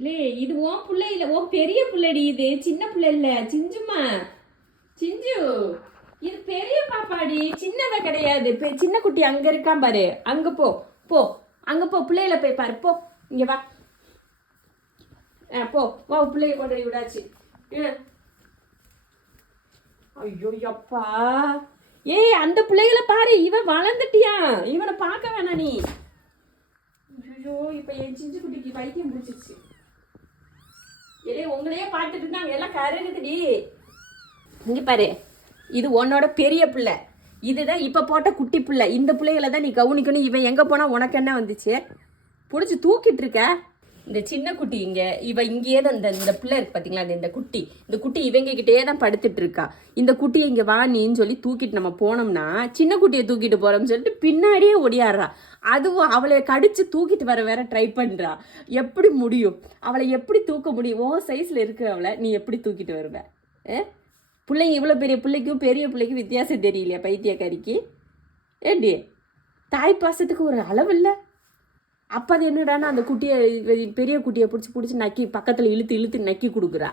இல்லே இது உன் புள்ள இல்ல, உன் பெரிய புள்ளடி. இது சின்ன புள்ள இல்ல. சிஞ்சுமா, சிஞ்சு, இது பெரிய பாப்பாடி, சின்னவ கிடையாது. சின்ன குட்டி அங்க இருக்கான் பாரு, அங்க போ. போ அங்க போ, பிள்ளையில போய் பாரு. போ, இங்க வா. போ வா, பிள்ளைய கொண்டு போய் விடாச்சு. ஐயோ அப்பா, ஏய் அந்த பிள்ளைகளை பாரு, இவன் வளர்ந்துட்டியா? இவனை பார்க்க வேணாம் நீ. ஐயோ இப்ப என் சிஞ்சு குட்டிக்கு பைத்தியம் பிடிச்சிருச்சு. ஏ உங்களையே பார்த்துட்டு இருந்தாங்க எல்லாம் கருகுதுடி. இங்க பாரு, இது உன்னோட பெரிய பிள்ளை, இதுதான் இப்ப போட்ட குட்டி பிள்ளை. இந்த பிள்ளைகளை தான் நீ கவனிக்கணும். இவன் எங்க போனா உனக்கு என்ன வந்துச்சு? பிடிச்சி தூக்கிட்டு இருக்க. இந்த சின்ன குட்டி இவ இங்கேயே தான் இந்த பிள்ளை இருக்கு பாத்தீங்களா, இந்த குட்டி இவங்க கிட்டே தான் படுத்துட்டு இருக்கா. இந்த குட்டியை இங்க வாணின்னு சொல்லி தூக்கிட்டு நம்ம போனோம்னா, சின்ன குட்டியை தூக்கிட்டு போறோம்னு சொல்லிட்டு பின்னாடியே ஒடியாடுறா. அதுவும் அவளை கடிச்சு தூக்கிட்டு வர வேற ட்ரை பண்றா. எப்படி முடியும்? அவளை எப்படி தூக்க முடியும்? ஓ சைஸ்ல இருக்கு அவளை, நீ எப்படி தூக்கிட்டு வருவ? பிள்ளைங்க இவ்வளவு பெரிய பிள்ளைக்கும் பெரிய பிள்ளைக்கும் வித்தியாசம் தெரியலையா பைத்தியக்காரிக்கு? ஏண்டி தாய் பாசத்துக்கு ஒரு அளவு இல்லை? அப்போ அது என்னடானா அந்த குட்டியை, பெரிய குட்டியை பிடிச்சி நக்கி பக்கத்தில் இழுத்து நக்கி கொடுக்குறா.